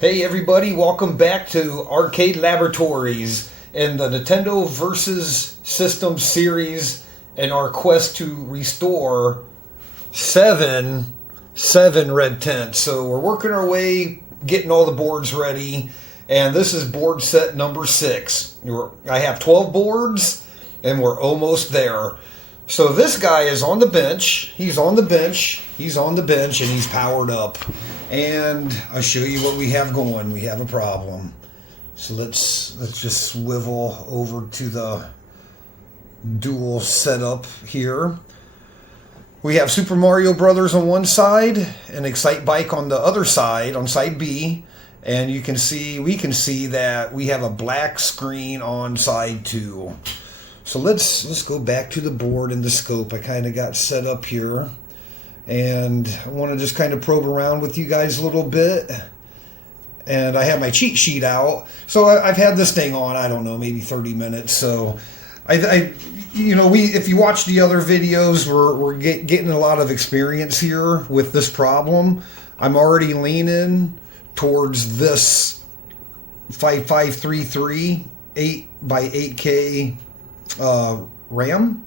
Hey everybody, welcome back to Arcade Laboratories and the Nintendo versus System series and our quest to restore seven red tents. So we're working our way, getting all the boards ready, and this is board set number 6. I have 12 boards and we're almost there. So this guy is on the bench. He's on the bench, and he's powered up. And I'll show you what we have going. We have a problem. So let's just swivel over to the dual setup here. We have Super Mario Brothers on one side and Excite Bike on the other side, on side B. And we can see that we have a black screen on side 2. So let's go back to the board and the scope. I kind of got set up here. And I want to just kind of probe around with you guys a little bit. And I have my cheat sheet out. So I've had this thing on, I don't know, maybe 30 minutes. So if you watch the other videos, we're getting a lot of experience here with this problem. I'm already leaning towards this 5533 8x8K RAM.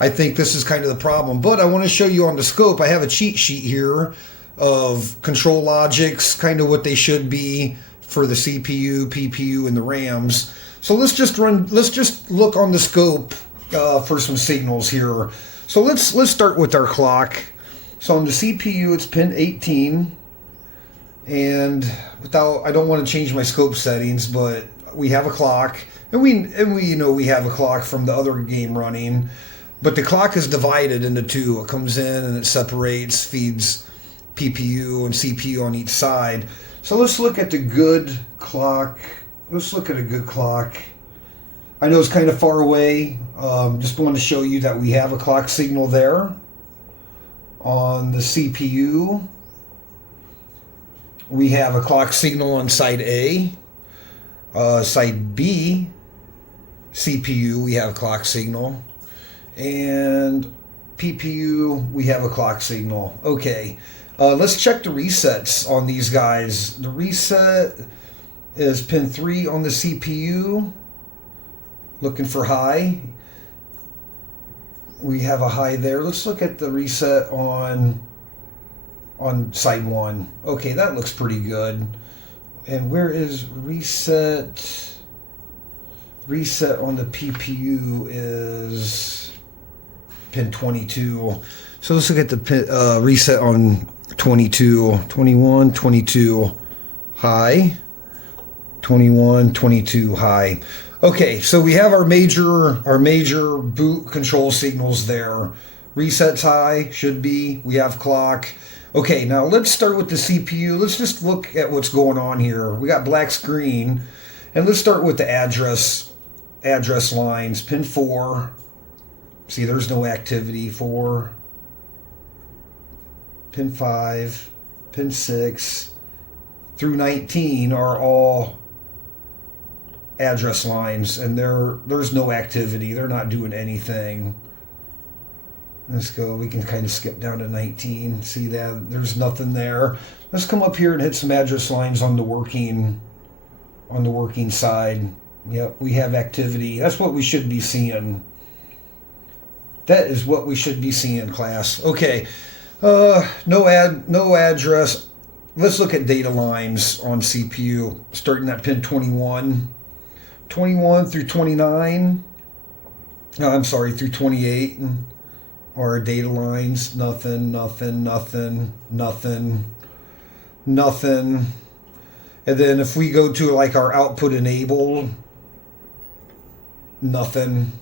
I think this is kind of the problem, but I want to show you on the scope. I have a cheat sheet here of control logics, kind of what they should be for the CPU, PPU, and the RAMs. So let's just look on the scope for some signals here. So let's start with our clock. So on the CPU, it's pin 18, and I don't want to change my scope settings, but we have a clock, and we know we have a clock from the other game running. But the clock is divided into two. It comes in and it separates, feeds PPU and CPU on each side. So let's look at the good clock. Let's look at a good clock. I know it's kind of far away. Just wanted to show you that we have a clock signal there. On the CPU, we have a clock signal on side A. Side B, CPU, we have a clock signal. And PPU, we have a clock signal. Okay, let's check the resets on these guys. The reset is pin 3 on the CPU. Looking for high. We have a high there. Let's look at the reset on side 1. Okay, that looks pretty good. And where is reset? Reset on the PPU is pin 22. So let's look at the reset on 22, 21, 22 high, 21, 22 high. Okay, so we have our major boot control signals there. Reset's high, should be. We have clock. Okay, now let's start with the CPU. Let's just look at what's going on here. We got black screen, and let's start with the address lines. Pin 4. See, there's no activity. 4, pin 5, pin 6 through 19 are all address lines, and there's no activity. They're not doing anything. Let's go. We can kind of skip down to 19. See that? There's nothing there. Let's come up here and hit some address lines on the working side. Yep, we have activity. That's what we should be seeing. That is what we should be seeing, class. Okay, no address. Let's look at data lines on CPU, starting at pin 21 through 29. No, I'm sorry, through 28. Our data lines, nothing. And then if we go to like our output enable, nothing.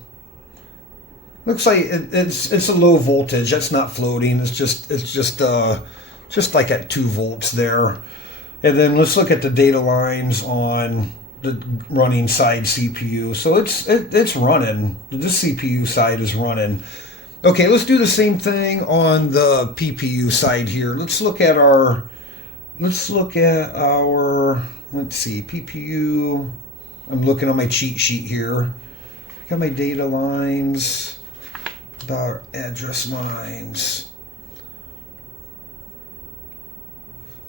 Looks like it's a low voltage. That's not floating. It's just like at 2 volts there. And then let's look at the data lines on the running side CPU. So it's running. This CPU side is running. Okay, let's do the same thing on the PPU side here. Let's look at our PPU. I'm looking on my cheat sheet here. Got my data lines. Our address lines.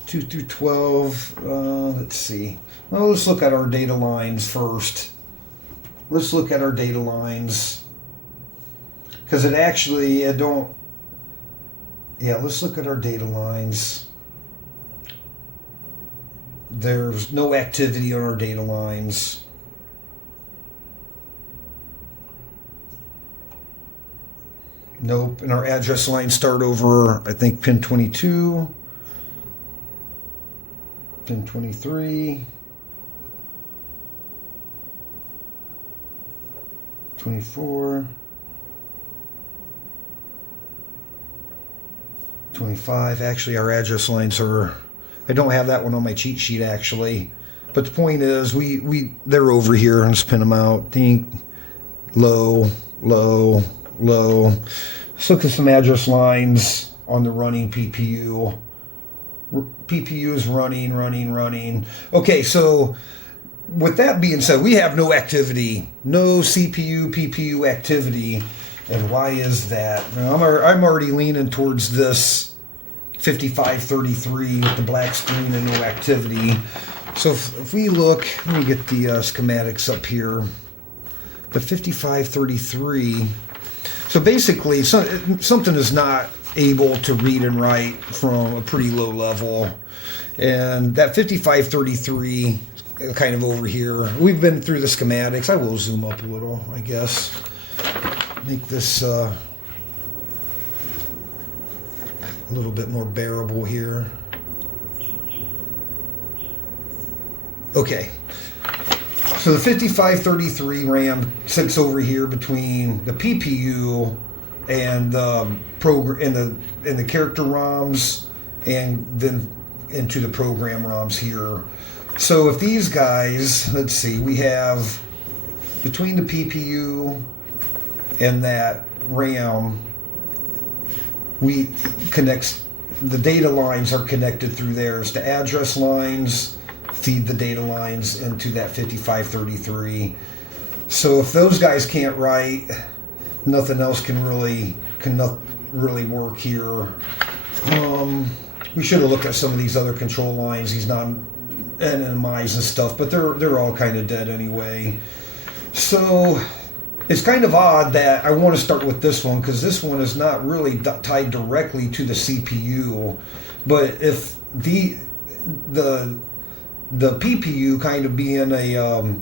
2 through 12. Let's see. Well, let's look at our data lines first. Let's look at our data lines. Because let's look at our data lines. There's no activity on our data lines. Nope. And our address lines start over, I think, pin 22, pin 23, 24, 25. Actually, our address lines are, I don't have that one on my cheat sheet actually. But the point is, they're over here. Let's pin them out. Think, low, low, low. Let's look at some address lines on the running PPU. PPU is running. Okay, so with that being said, we have no activity, no CPU, PPU activity. And why is that? Now, I'm already leaning towards this 5533 with the black screen and no activity. So if we look, let me get the schematics up here. The 5533. So basically, something is not able to read and write from a pretty low level. And that 5533, kind of over here, we've been through the schematics. I will zoom up a little, I guess. Make this a little bit more bearable here. Okay. So the 5533 RAM sits over here between the PPU and the program and the character ROMs, and then into the program ROMs here. So if these guys, let's see, we have between the PPU and that RAM, we connect, the data lines are connected through there. The address lines feed the data lines into that 5533. So if those guys can't write, nothing else can really work here. We should have looked at some of these other control lines, these non-NMIs and stuff, but they're all kind of dead anyway. So it's kind of odd that I want to start with this one, because this one is not really tied directly to the CPU. But if the PPU kind of being a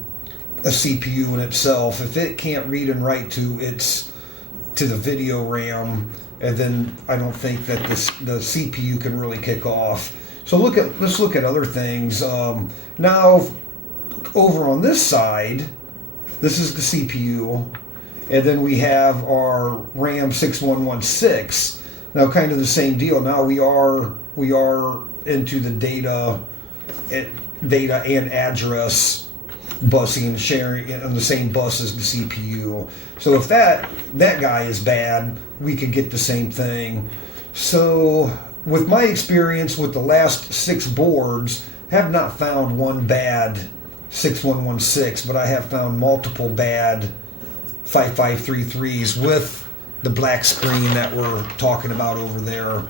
CPU in itself, if it can't read and write to the video RAM, and then I don't think that the CPU can really kick off. So let's look at other things. Now over on this side, this is the CPU, and then we have our RAM 6116. Now kind of the same deal. Now we are into the data and address busing, sharing on the same bus as the CPU. So if that guy is bad, we could get the same thing. So with my experience with the last 6 boards, I have not found one bad 6116, but I have found multiple bad 5533s with the black screen that we're talking about over there.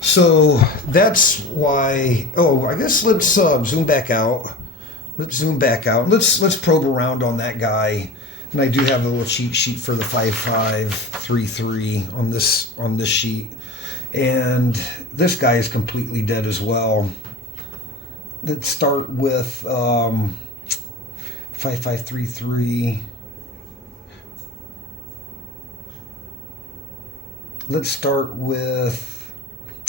So that's why. Oh, I guess let's zoom back out. Let's probe around on that guy. And I do have a little cheat sheet for the 5533 on this sheet. And this guy is completely dead as well. Let's start with 5533. Let's start with,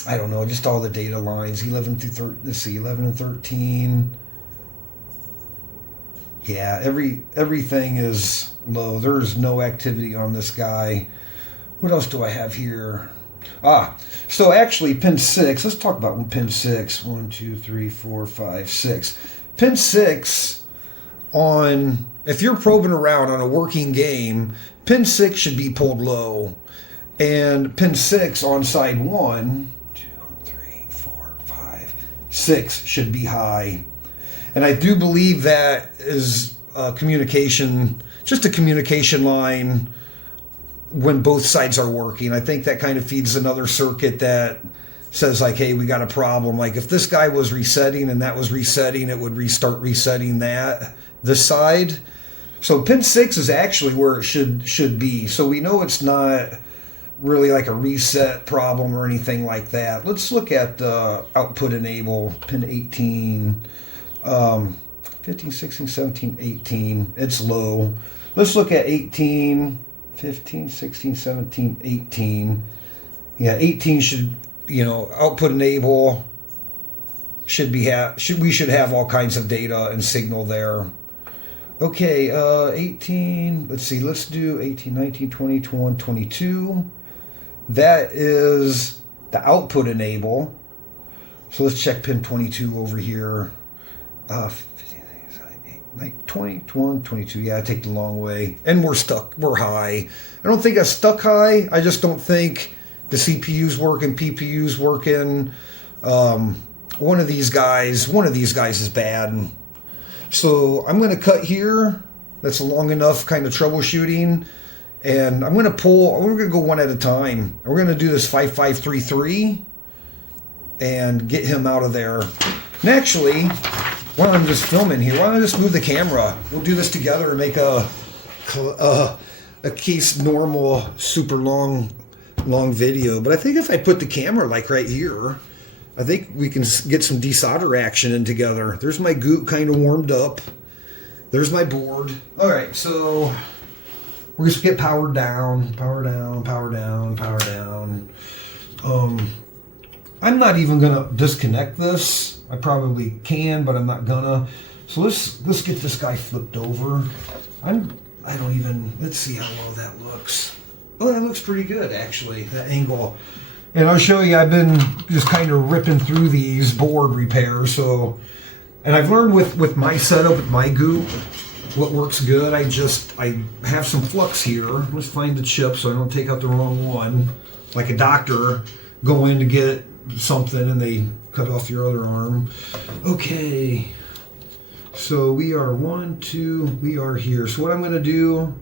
I don't know, just all the data lines. 11 through 13. Let's see, 11 and 13. Yeah, everything is low. There's no activity on this guy. What else do I have here? So actually pin 6, let's talk about pin 6. 1, 2, 3, 4, 5, 6. Pin 6 on, if you're probing around on a working game, pin 6 should be pulled low. And pin 6 on side 1, 2, 3, 4, 5, 6 should be high. And I do believe that is communication, just a communication line when both sides are working. I think that kind of feeds another circuit that says like, hey, we got a problem. Like if this guy was resetting and that was resetting, it would restart resetting this side. So pin 6 is actually where it should be. So we know it's not really like a reset problem or anything like that. Let's look at the output enable, pin 18, 15, 16, 17, 18. It's low. Let's look at 18, 15, 16, 17, 18. Yeah, 18 should, output enable we should have all kinds of data and signal there. Okay, 18, let's see, let's do 18, 19, 20, 21, 22. That is the output enable. So let's check pin 22 over here. 20, 21, 22. Yeah, I take the long way. And we're high. I don't think I stuck high. I just don't think the CPU's working, PPU's working. One of these guys is bad. So I'm going to cut here. That's long enough kind of troubleshooting. And I'm going to we're going to go one at a time. We're going to do this 5533 and get him out of there. And actually, while I'm just filming here, why don't I just move the camera? We'll do this together and make a case normal, super long video. But I think if I put the camera like right here, I think we can get some desolder action in together. There's my goop kind of warmed up. There's my board. All right, so we're just get powered down, power down, power down, power down. I'm not even gonna disconnect this. I probably can, but I'm not gonna. So let's get this guy flipped over. Let's see how well that looks. Oh, that looks pretty good actually, that angle. And I'll show you, I've been just kind of ripping through these board repairs. And I've learned with my setup, with my goop, what works good. I have some flux here. Let's find the chip so I don't take out the wrong one. Like a doctor go in to get something and they cut off your other arm. Okay. So we are we are here. So what I'm gonna do,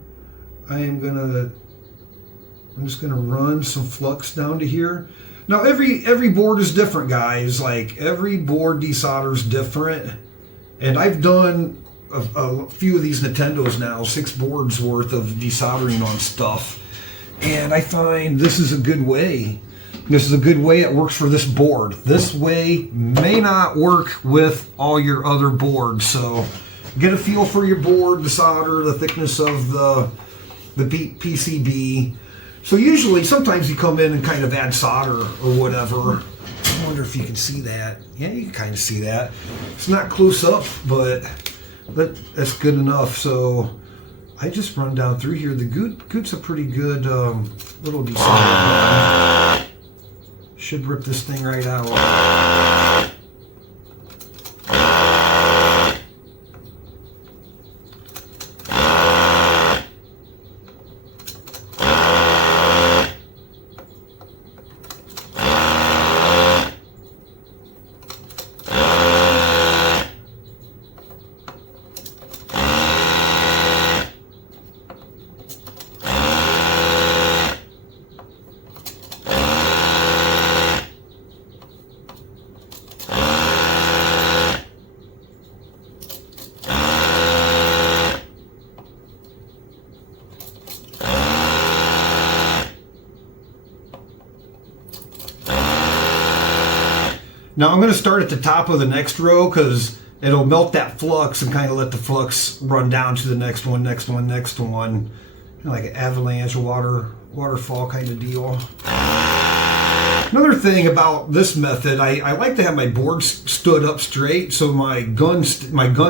I'm just gonna run some flux down to here. Now every board is different, guys. Like every board desolder is different. And I've done a few of these Nintendos now, 6 boards worth of desoldering on stuff. And I find this is a good way. This is a good way. It works for this board. This way may not work with all your other boards. So get a feel for your board, the solder, the thickness of the PCB. So usually, sometimes you come in and kind of add solder or whatever. I wonder if you can see that. Yeah, you can kind of see that. It's not close up, but that's good enough. So I just run down through here. The goop's a pretty good little desolder. Should rip this thing right out. Now I'm going to start at the top of the next row because it'll melt that flux and kind of let the flux run down to the next one, next one, next one. Like an avalanche, waterfall kind of deal. Another thing about this method, I like to have my board stood up straight so my gun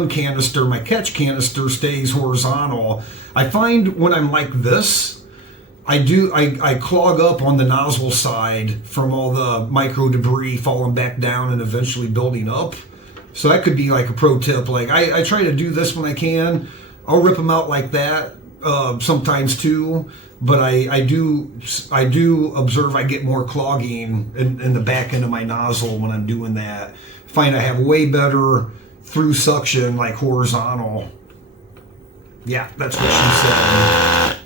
canister, my catch canister stays horizontal. I find when I'm like this, I clog up on the nozzle side from all the micro debris falling back down and eventually building up. So that could be like a pro tip. Like I try to do this when I can. I'll rip them out like that sometimes too. But I do observe I get more clogging in the back end of my nozzle when I'm doing that. Find I have way better through suction, like horizontal. Yeah, that's what she said.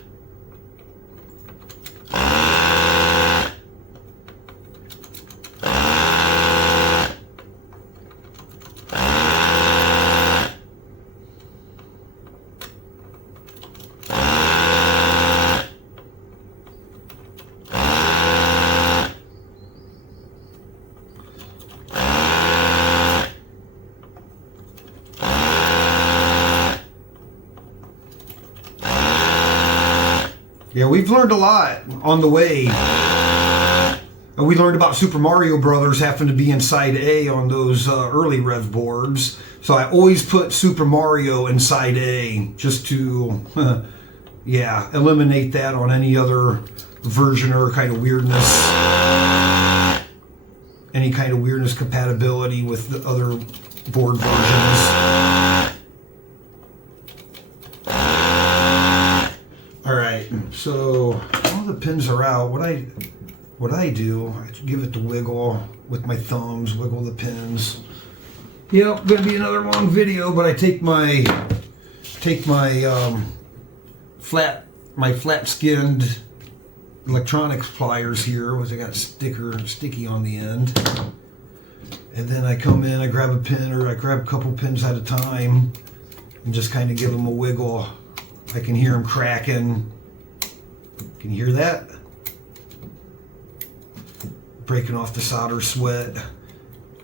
Yeah, we've learned a lot on the way. We learned about Super Mario Brothers having to be inside A on those early rev boards. So I always put Super Mario inside A just to, yeah, eliminate that on any other version or kind of weirdness. Any kind of weirdness compatibility with the other board versions. Alright, so all the pins are out. What I do, I give it the wiggle with my thumbs, wiggle the pins. Yep, gonna be another long video, but I take my flat-skinned electronics pliers here, which I got sticky on the end. And then I come in, I grab a pin, or I grab a couple pins at a time, and just kind of give them a wiggle. I can hear them cracking. Can you hear that? Breaking off the solder sweat.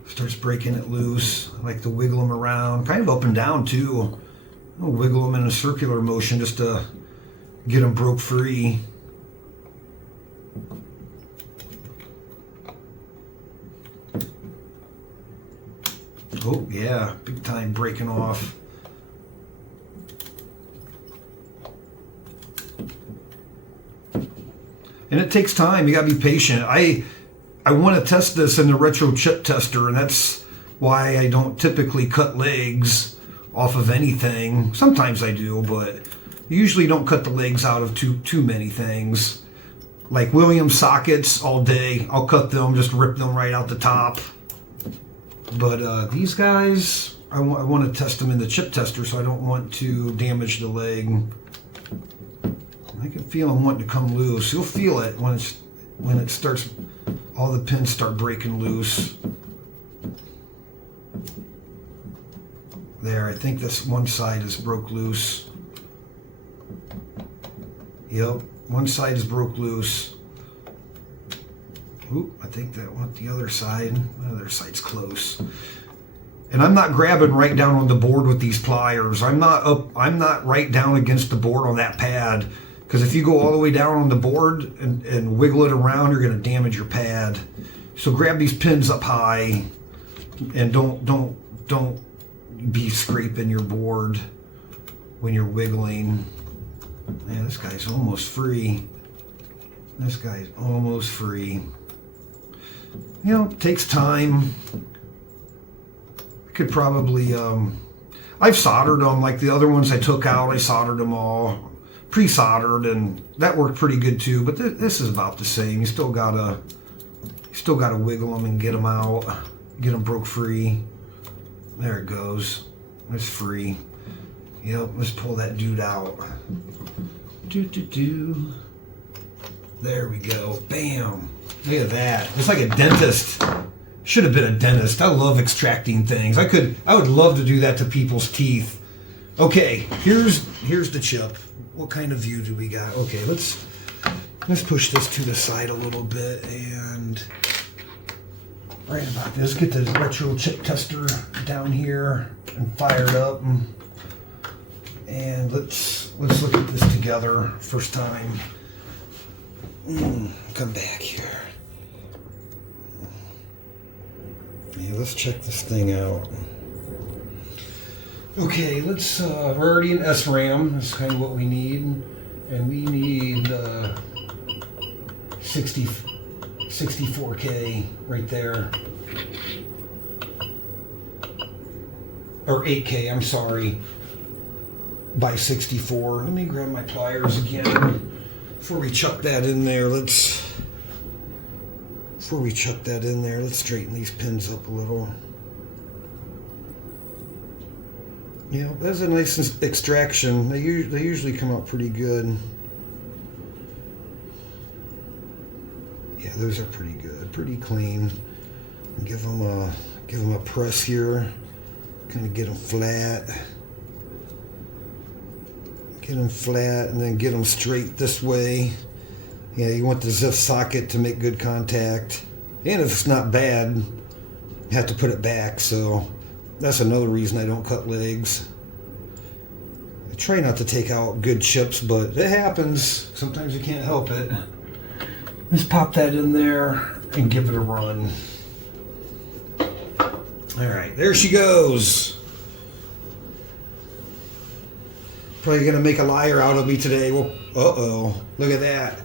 Starts breaking it loose. I like to wiggle them around, kind of up and down too. I'll wiggle them in a circular motion just to get them broke free. Oh yeah, big time breaking off. And it takes time. You gotta be patient. I want to test this in the retro chip tester, and that's why I don't typically cut legs off of anything. Sometimes I do, but I usually don't cut the legs out of too many things. Like Williams sockets all day, I'll cut them, just rip them right out the top. But these guys, I want to test them in the chip tester, so I don't want to damage the leg. I can feel them wanting to come loose. You'll feel it when it starts. All the pins start breaking loose. There, I think this one side is broke loose. Yep, one side is broke loose. Ooh, I think that went the other side. The other side's close. And I'm not grabbing right down on the board with these pliers. I'm not right down against the board on that pad. Because if you go all the way down on the board and wiggle it around, you're going to damage your pad. So grab these pins up high, and don't be scraping your board when you're wiggling. Man, this guy's almost free. This guy's almost free. You know, it takes time. Could probably I've soldered them like the other ones I took out. I soldered them all. Pre-soldered, and that worked pretty good too, but this is about the same. You still gotta wiggle them and get them out, get them broke free. There it goes. It's free. Yep, let's pull that dude out. There we go. Bam. Look at that. It's like a dentist. Should have been a dentist. I love extracting things. I would love to do that to people's teeth. Okay, here's the chip. What kind of view do we got? Okay, let's push this to the side a little bit, and right about this, get the retro chip tester down here and fire it up, and let's look at this together first time. Come back here. Yeah, let's check this thing out. Okay, we're already in SRAM. That's kind of what we need. And we need 64K right there. Or 8K, I'm sorry. By 64. Let me grab my pliers again. Before we chuck that in there, let's straighten these pins up a little. Yeah, that's a nice extraction. They usually come out pretty good. Yeah, those are pretty good, pretty clean. Give them a press here. Kind of get them flat. Get them flat, and then get them straight this way. Yeah, you want the ZIF socket to make good contact. And if it's not bad, you have to put it back. So that's another reason I don't cut legs. I try not to take out good chips, but it happens. Sometimes you can't help it. Let's pop that in there and give it a run. All right, there she goes. Probably gonna make a liar out of me today. Well, uh-oh, look at that.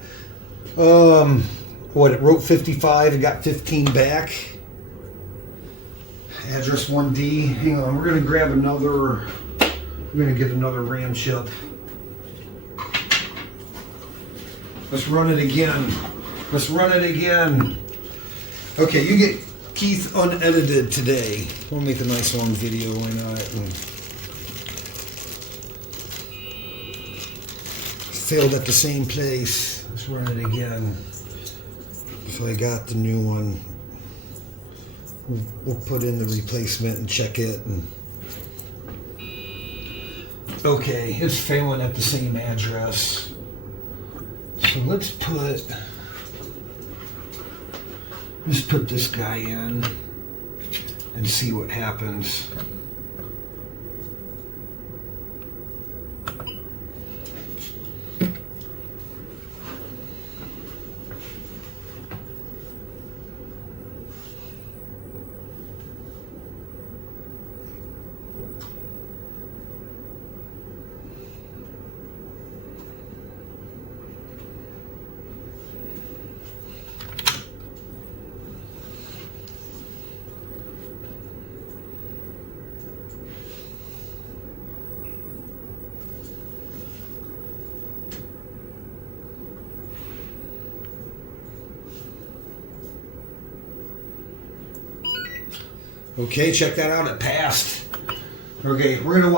What, it wrote 55 and got 15 back. Address 1D. Hang on, we're gonna grab another. We're gonna get another RAM chip. Let's run it again. Let's run it again. Okay, you get Keith unedited today. We'll make a nice long video, why not? Failed at the same place. Let's run it again. So I got the new one. We'll put in the replacement and check it. Okay, it's failing at the same address. So let's put this guy in and see what happens. Okay, check that out, it passed. Okay, we're gonna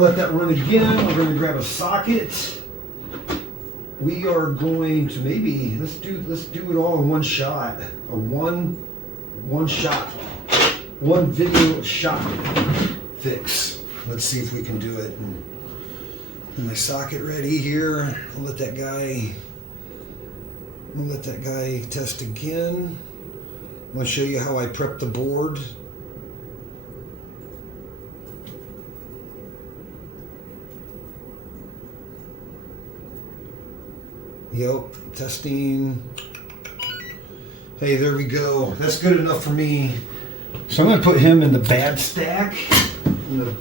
let that run again. We're gonna grab a socket. We are going to let's do it all in one shot. A one video shot fix. Let's see if we can do it. And my socket ready here. I'll let that guy test again. I'm gonna show you how I prep the board. Yep, testing. Hey, there we go. That's good enough for me. So I'm going to put him in the bad stack, in the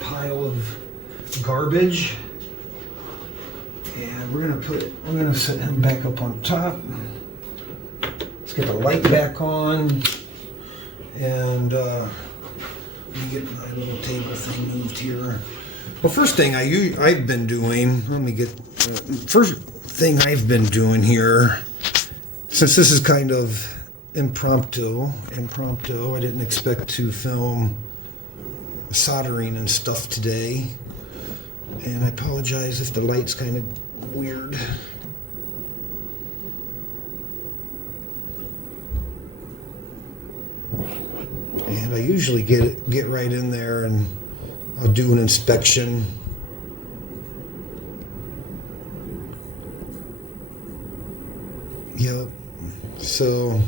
pile of garbage. And we're going to set him back up on top. Let's get the light back on. And let me get my little table thing moved here. Well, first thing I've been doing, first thing I've been doing here, since this is kind of impromptu, I didn't expect to film soldering and stuff today, and I apologize if the light's kind of weird. And I usually get right in there and I'll do an inspection. Yep. So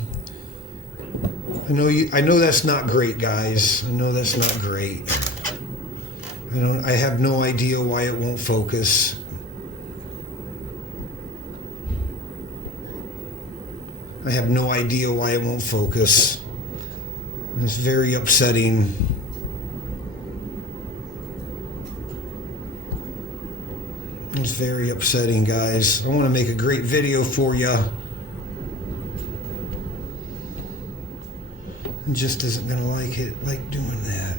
I know that's not great, guys. I know that's not great. I have no idea why it won't focus. I have no idea why it won't focus. It's very upsetting. It's very upsetting, guys. I want to make a great video for you. It just isn't going to like doing that.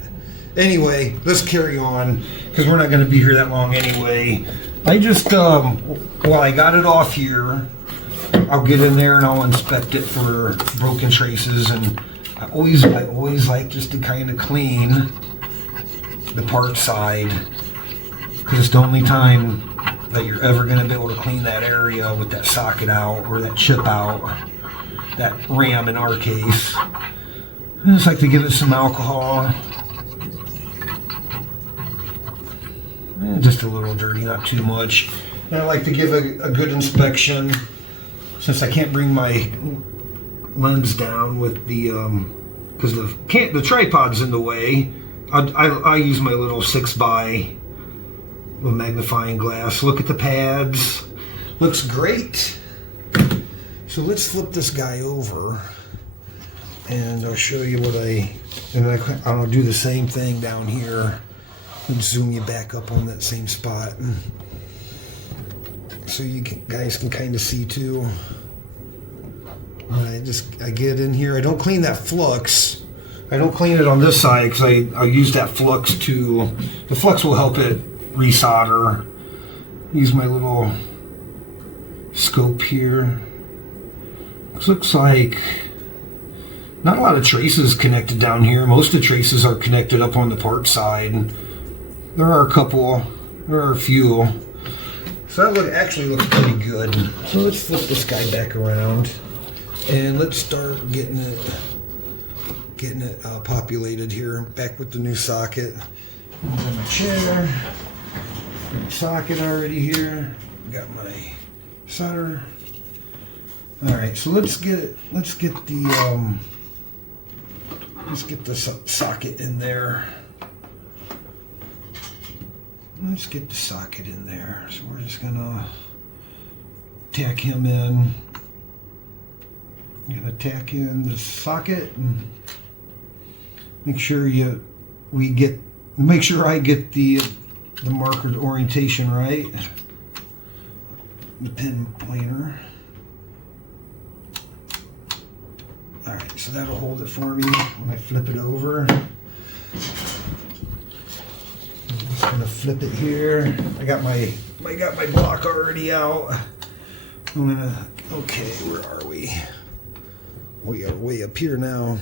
Anyway, let's carry on, because we're not going to be here that long anyway. I just, while I got it off here, I'll get in there and I'll inspect it for broken traces, and I always like just to kind of clean the part side, because it's the only time that you're ever going to be able to clean that area with that socket out or that chip out, that RAM in our case. I just like to give it some alcohol. Just a little dirty, not too much. And I like to give a good inspection, since I can't bring my lens down with the, because the tripod's in the way. I use my little 6x with a magnifying glass. Look at the pads. Looks great. So let's flip this guy over, and I'll show you what I'll do the same thing down here and zoom you back up on that same spot, so you guys can kind of see too. I get in here. I don't clean that flux. I don't clean it on this side because I use that flux the flux will help it resolder. Use my little scope here. Looks like not a lot of traces connected down here. Most of the traces are connected up on the part side. There are a few. So that actually looks pretty good. So let's flip this guy back around and let's start getting it populated here. Back with the new socket. Got my chair. Got my socket already here. Got my solder. All right, so let's get the socket in there. Let's get the socket in there. So we're just gonna tack him in. I'm gonna tack in the socket and make sure I get the marker orientation right. The pin planer. All right, so that'll hold it for me when I flip it over. I'm just gonna flip it here. I got my block already out. Okay, where are we? We are way up here now.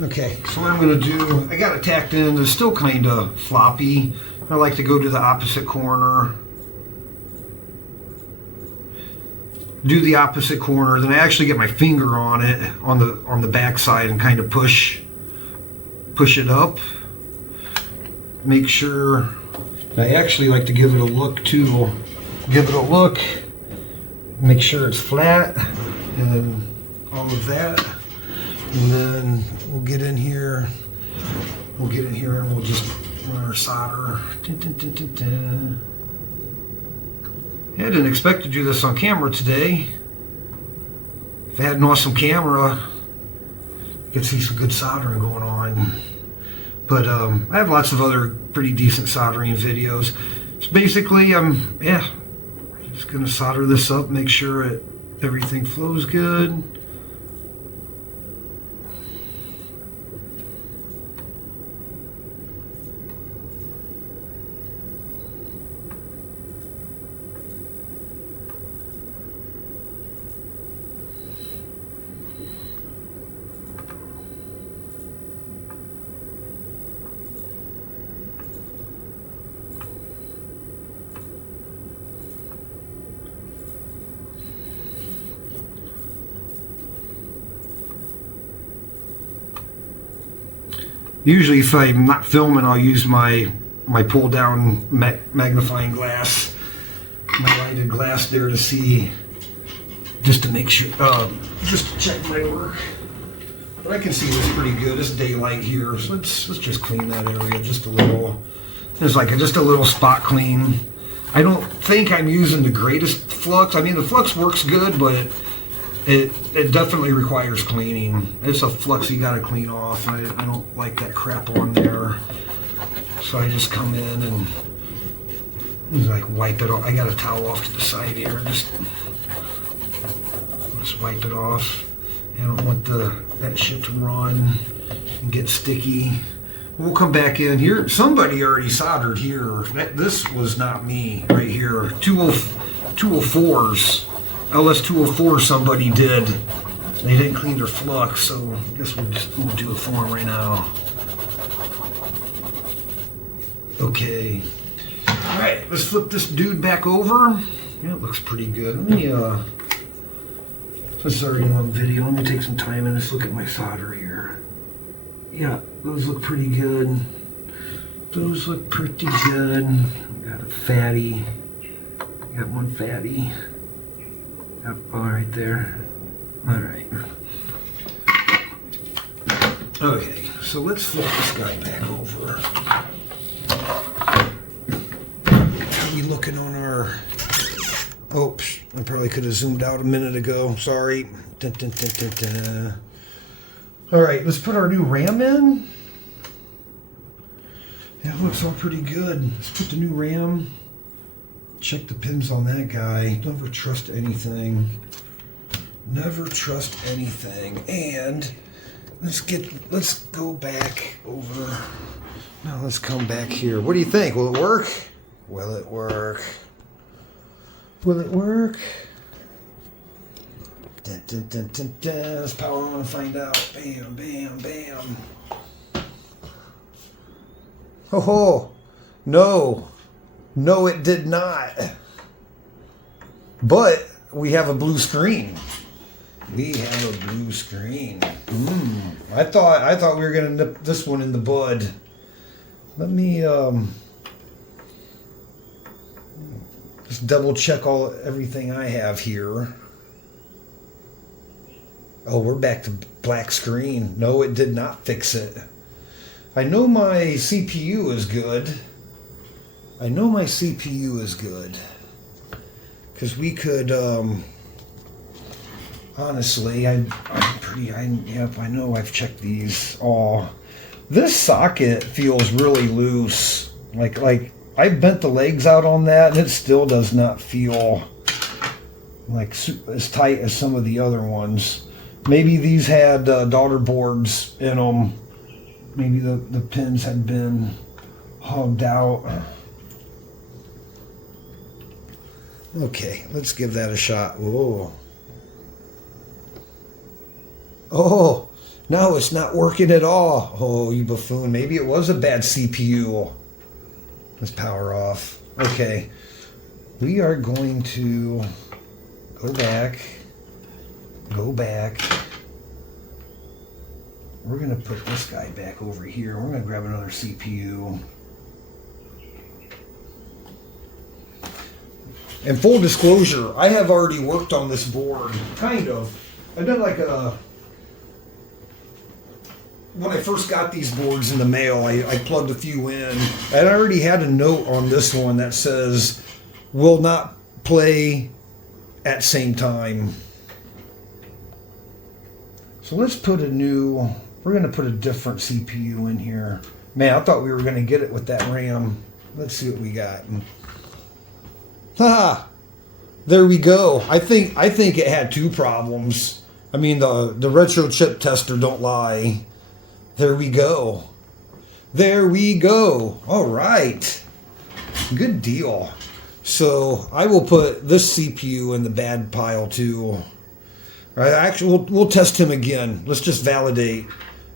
Okay, so what I'm gonna do, I got it tacked in. It's still kind of floppy. I like to go to the opposite corner. Do the opposite corner, then I actually get my finger on it on the back side and kind of push it up. Make sure. I actually like to give it a look too. Give it a look. Make sure it's flat and all of that. And then we'll get in here. And we'll just run our solder. I didn't expect to do this on camera today. If I had an awesome camera, you could see some good soldering going on. But I have lots of other pretty decent soldering videos. So basically, I'm just gonna solder this up, make sure everything flows good. Usually if I'm not filming, I'll use my pull down magnifying glass, my lighted glass there to see, just to make sure, just to check my work. But I can see this pretty good. It's daylight here, so let's just clean that area just a little. There's like just a little spot clean. I don't think I'm using the greatest flux. I mean, the flux works good, but it definitely requires cleaning. It's a flux you gotta clean off. I don't like that crap on there. So I just come in and like wipe it off. I got a towel off to the side here. Just wipe it off. I don't want that shit to run and get sticky. We'll come back in here. Somebody already soldered here. This was not me right here. 204s. LS204 somebody did. They didn't clean their flux, so I guess we'll do it for them right now. Okay. Alright, let's flip this dude back over. Yeah, it looks pretty good. Let me, this is already on video. Let me take some time and just look at my solder here. Yeah, those look pretty good. Those look pretty good. Got a fatty. Got one fatty. All right there. All right. Okay, so let's flip this guy back over. How are we looking on our... Oops, I probably could have zoomed out a minute ago. Sorry. Dun, dun, dun, dun, dun. All right, let's put our new RAM in. That looks all pretty good. Let's put the new RAM. Check the pins on that guy. Never trust anything. Never trust anything. And let's go back over. Now let's come back here. What do you think? Will it work? Will it work? Will it work? Dun, dun, dun, dun, dun. Let's power on and find out. Bam, bam, bam. Oh, ho. No. No, it did not. But we have a blue screen. We have a blue screen. I thought we were gonna nip this one in the bud. Let me just double check everything I have here. Oh, we're back to black screen. No, it did not fix it. I know my CPU is good. I know my CPU is good. Because we could, honestly, yep, I know I've checked these all. This socket feels really loose. Like I bent the legs out on that and it still does not feel like as tight as some of the other ones. Maybe these had daughter boards in them. Maybe the pins had been hogged out. Okay, let's give that a shot. Whoa. Oh, now it's not working at all. Oh, you buffoon. Maybe it was a bad CPU. Let's power off. Okay. We are going to go back. Go back. We're going to put this guy back over here. We're going to grab another CPU. And full disclosure, I have already worked on this board. Kind of. I've done like a... When I first got these boards in the mail, I plugged a few in. And I already had a note on this one that says, will not play at same time. So let's put we're going to put a different CPU in here. Man, I thought we were going to get it with that RAM. Let's see what we got. Ha! There we go. I think it had two problems. I mean, the retro chip tester don't lie. There we go. There we go. All right. Good deal. So I will put this CPU in the bad pile too. All right, actually, we'll test him again. Let's just validate.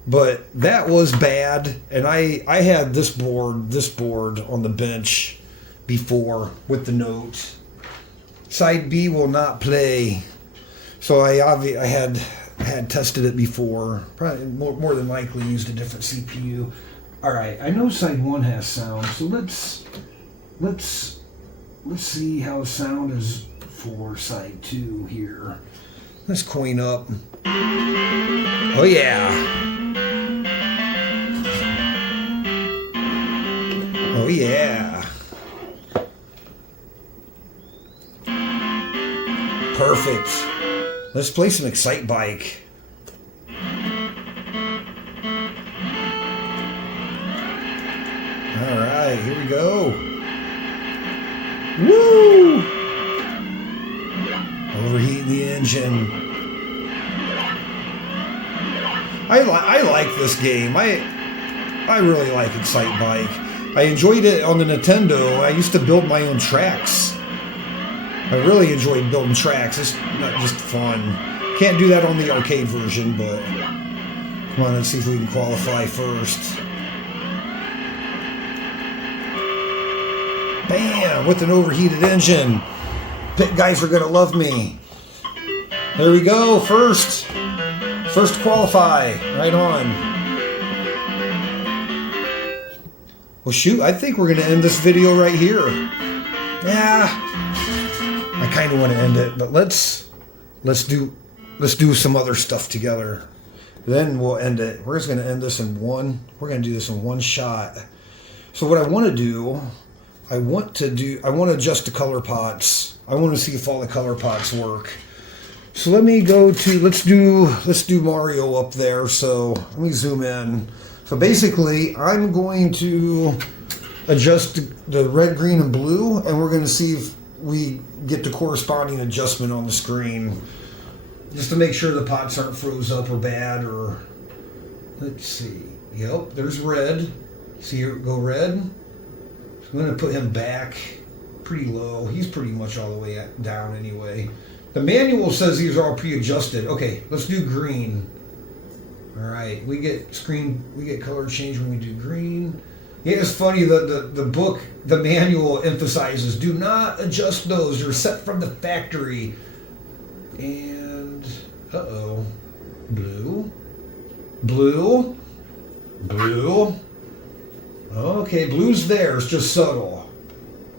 But that was bad, and I had this board on the bench before with the note. Side B will not play. So I had tested it before. Probably more than likely used a different CPU. All right, I know side 1 has sound, so let's see how sound is for side 2 here. Let's coin up. Oh yeah. Oh yeah. Perfect. Let's play some Excite Bike. All right, here we go. Woo! Overheating the engine. I like this game. I really like Excite Bike. I enjoyed it on the Nintendo. I used to build my own tracks. I really enjoyed building tracks. It's not just fun. Can't do that on the arcade version, but come on, let's see if we can qualify first. Bam! With an overheated engine. Pit guys are gonna love me. There we go. First qualify. Right on. Well, shoot, I think we're gonna end this video right here. Yeah, I kind of want to end it, but let's do some other stuff together. Then we'll end it. We're just going to end this in one. We're going to do this in one shot. So what I want to do, I want to adjust the color pots. I want to see if all the color pots work. So let me go to, let's do Mario up there. So let me zoom in. So basically, I'm going to adjust the red, green, and blue, and we're going to see if we get the corresponding adjustment on the screen. Just to make sure the pots aren't froze up or bad, or let's see. Yep, there's red. See here, go red. So I'm going to put him back pretty low. He's pretty much all the way down anyway. The manual says these are all pre-adjusted. Okay, let's do green. All right, we get color change when we do green. Yeah, it's funny, the book, the manual emphasizes, do not adjust those. They're set from the factory. And, uh-oh, blue. Okay, blue's there, it's just subtle.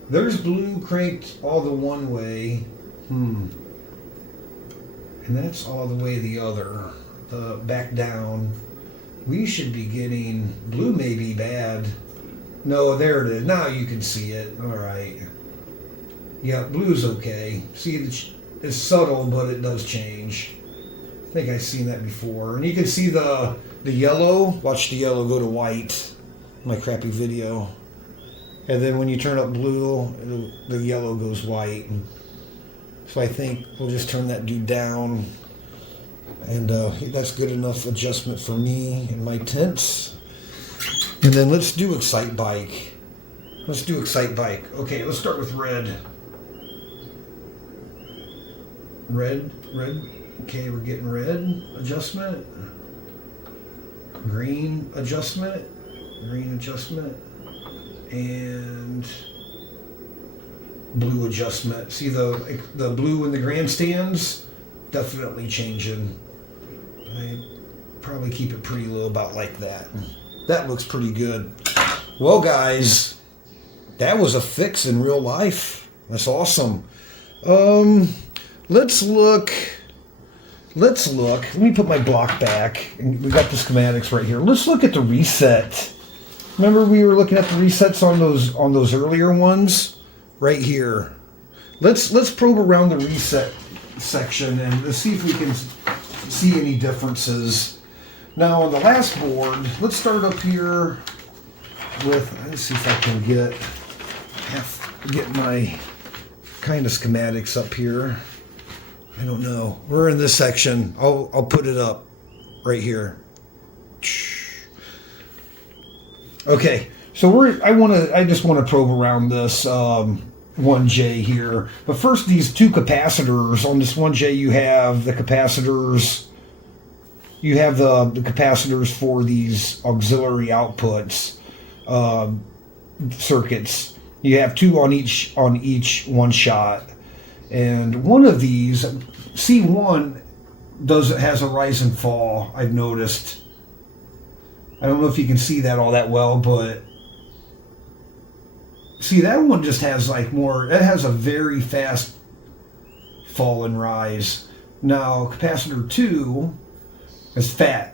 There's blue cranked all the one way. And that's all the way the other. Back down. We should be getting, blue may be bad. No, there it is. Now you can see it. All right. Yeah, blue's okay. See, it's subtle, but it does change. I think I've seen that before. And you can see the yellow. Watch the yellow go to white. My crappy video. And then when you turn up blue, the yellow goes white. So I think we'll just turn that dude down. And that's good enough adjustment for me and my tints. And then let's do Excite Bike. Okay, let's start with red. Red. Okay, we're getting red adjustment. Green adjustment. And blue adjustment. See the blue in the grandstands? Definitely changing. I probably keep it pretty low, about like that. That looks pretty good. Well, guys, that was a fix in real life. That's awesome. Let's look. Let me put my block back. We got the schematics right here. Let's look at the reset. Remember we were looking at the resets on those earlier ones? Right here. Let's probe around the reset section and let's see if we can see any differences. Now on the last board, let's start up here with, let's see if I can get my kind of schematics up here. I don't know. We're in this section. I'll put it up right here. Okay, so I just want to probe around this 1J here. But first, these two capacitors. On this 1J, you have the capacitors. You have the capacitors for these auxiliary outputs circuits. You have two on each one shot. And one of these, C1, has a rise and fall, I've noticed. I don't know if you can see that all that well, but see, that one just has it has a very fast fall and rise. Now, capacitor 2 is flat.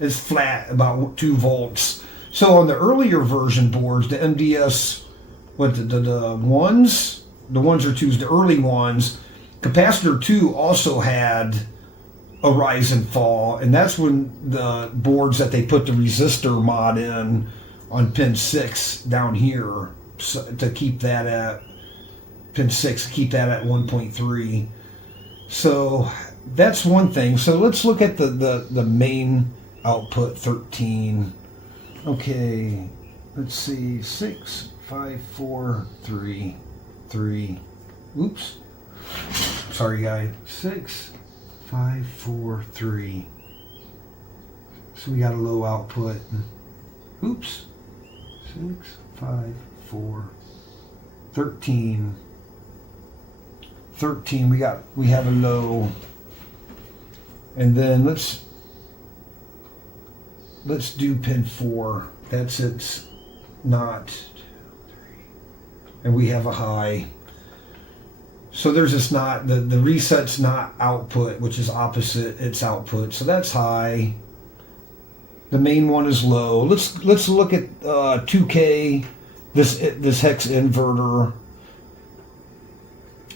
It's flat, about 2 volts. So on the earlier version boards, the MDS, the ones or twos, the early ones, capacitor 2 also had a rise and fall, and that's when the boards that they put the resistor mod in on pin 6 down here, so to keep that at pin 6, keep that at 1.3. So that's one thing. So let's look at the main output 13. Okay, let's see, 6, 5, 4, 3. Oops. Sorry, guys. 6, 5, 4, 3. So we got a low output. Oops. 6, 5, 4, 13. 13. We have a low. And then let's do pin 4. That's it's not 2, 3. And we have a high. So there's just not, the reset's not output, which is opposite, it's output. So that's high. The main one is low. Let's look at 2K, this hex inverter,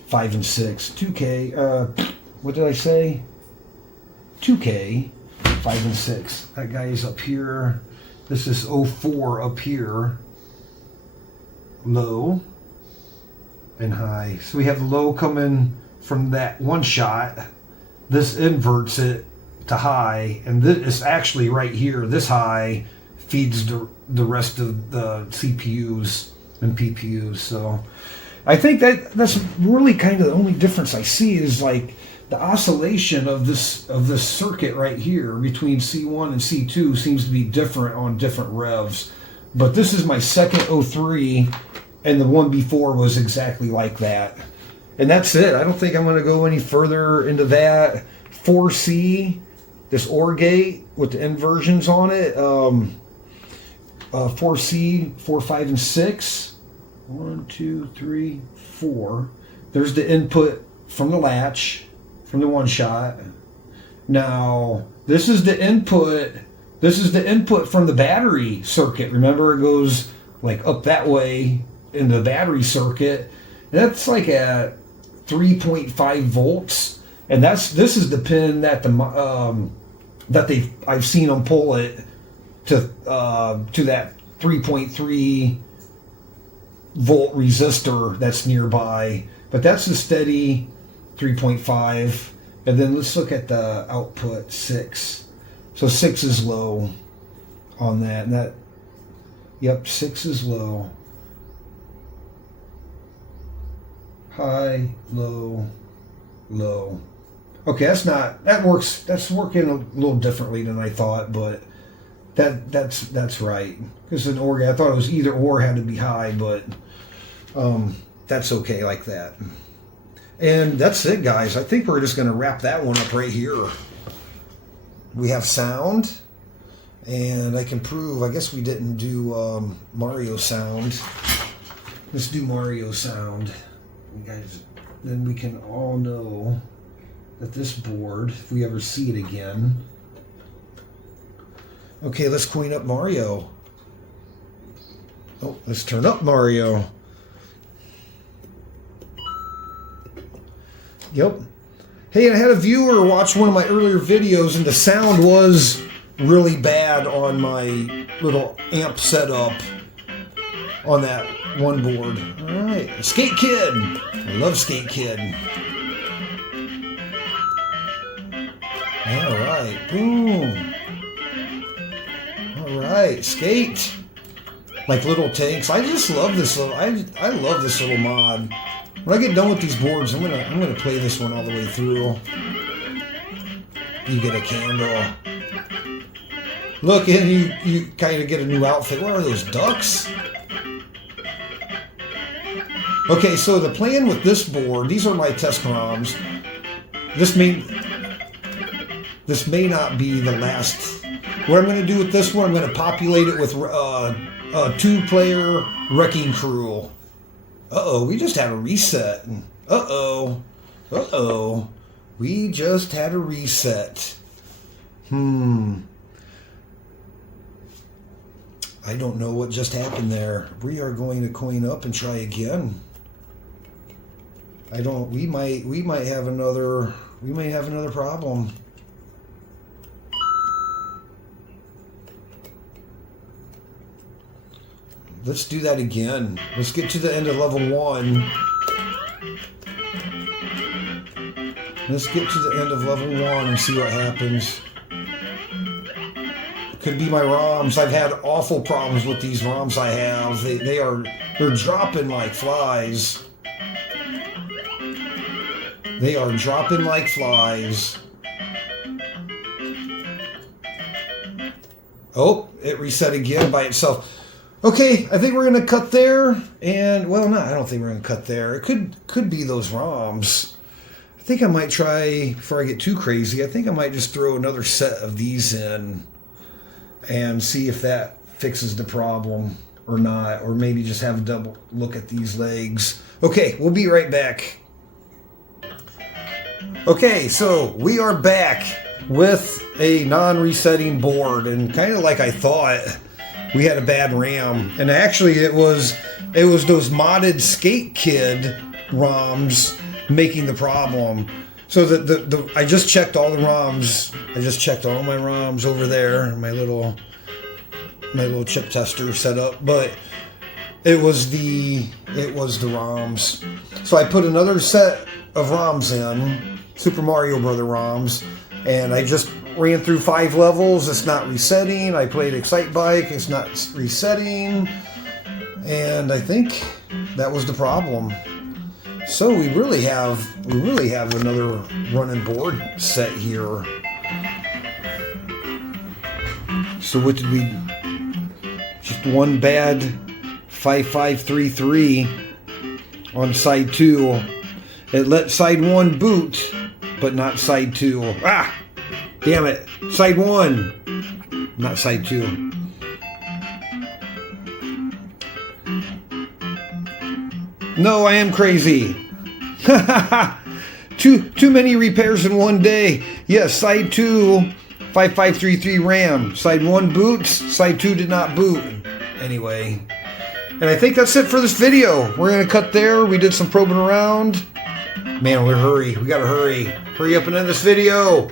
5 and 6. 2K, what did I say? 2K, 5 and 6. That guy is up here. This is 04 up here. Low and high. So we have low coming from that one shot. This inverts it to high, and this is actually right here. This high feeds the rest of the CPUs and PPUs. So I think that's really kind of the only difference I see is like the oscillation of this circuit right here between C1 and C2 seems to be different on different revs. But this is my second 03, and the one before was exactly like that. And that's it. I don't think I'm going to go any further into that. 4C, this OR gate with the inversions on it. 4C, 4, 5, and 6. 1, 2, 3, 4. There's the input from the latch, from the one shot. Now, this is the input. This is the input from the battery circuit. Remember, it goes like up that way in the battery circuit. And that's like at 3.5 volts. And this is the pin that I've seen them pull it to that 3.3 volt resistor that's nearby. But that's the steady 3.5. And then let's look at the output 6. So 6 is low on that. And yep, 6 is low. High, low, low. Okay, that's working a little differently than I thought, but that's right. Because an OR, I thought it was either or had to be high, but that's okay like that. And that's it, guys. I think we're just going to wrap that one up right here. We have sound, and I can prove, I guess we didn't do Mario sound. Let's do Mario sound. You guys, then we can all know that this board, if we ever see it again. Okay, let's clean up Mario. Oh, let's turn up Mario. Yep. Hey, I had a viewer watch one of my earlier videos, and the sound was really bad on my little amp setup on that one board. All right, Skate Kid. I love Skate Kid. All right, boom. All right, skate. Like little tanks. I just love this little. I love this little mod. When I get done with these boards, I'm gonna play this one all the way through. You get a candle. Look, and you kind of get a new outfit. What are those, ducks? Okay, so the plan with this board, these are my test ROMs. This may not be the last. What I'm going to do with this one, I'm going to populate it with a 2-player Wrecking Crew. Uh-oh, we just had a reset. Uh-oh. Uh-oh. We just had a reset. I don't know what just happened there. We are going to coin up and try again. We might have another problem. Let's do that again. Let's get to the end of level 1. Let's get to the end of level 1 and see what happens. Could be my ROMs. I've had awful problems with these ROMs I have. They're dropping like flies. They are dropping like flies. Oh, it reset again by itself. Okay, I think we're going to cut there. And, well, no, I don't think we're going to cut there. It could be those ROMs. I think I might try, before I get too crazy, I think I might just throw another set of these in and see if that fixes the problem or not. Or maybe just have a double look at these legs. Okay, we'll be right back. Okay, so we are back with a non-resetting board, and kind of like I thought, we had a bad RAM, and actually it was those modded Skate Kid ROMs making the problem. So I just checked all the ROMs. I just checked all my ROMs over there, my little chip tester setup, but it was the ROMs. So I put another set of ROMs in, Super Mario Brother ROMs, and I just ran through 5 levels. It's not resetting. I played Excite Bike. It's not resetting, and I think that was the problem. So we really have another running board set here. So what did we? Just one bad 5533 on side 2. It let side 1 boot, but not side 2. Ah, damn it! Side 1, not side 2. No, I am crazy. Too many repairs in one day. Yes, side 2, 5533 RAM. Side 1 boots, side 2 did not boot. Anyway, and I think that's it for this video. We're gonna cut there. We did some probing around. Man, we gotta hurry. Hurry up and end this video.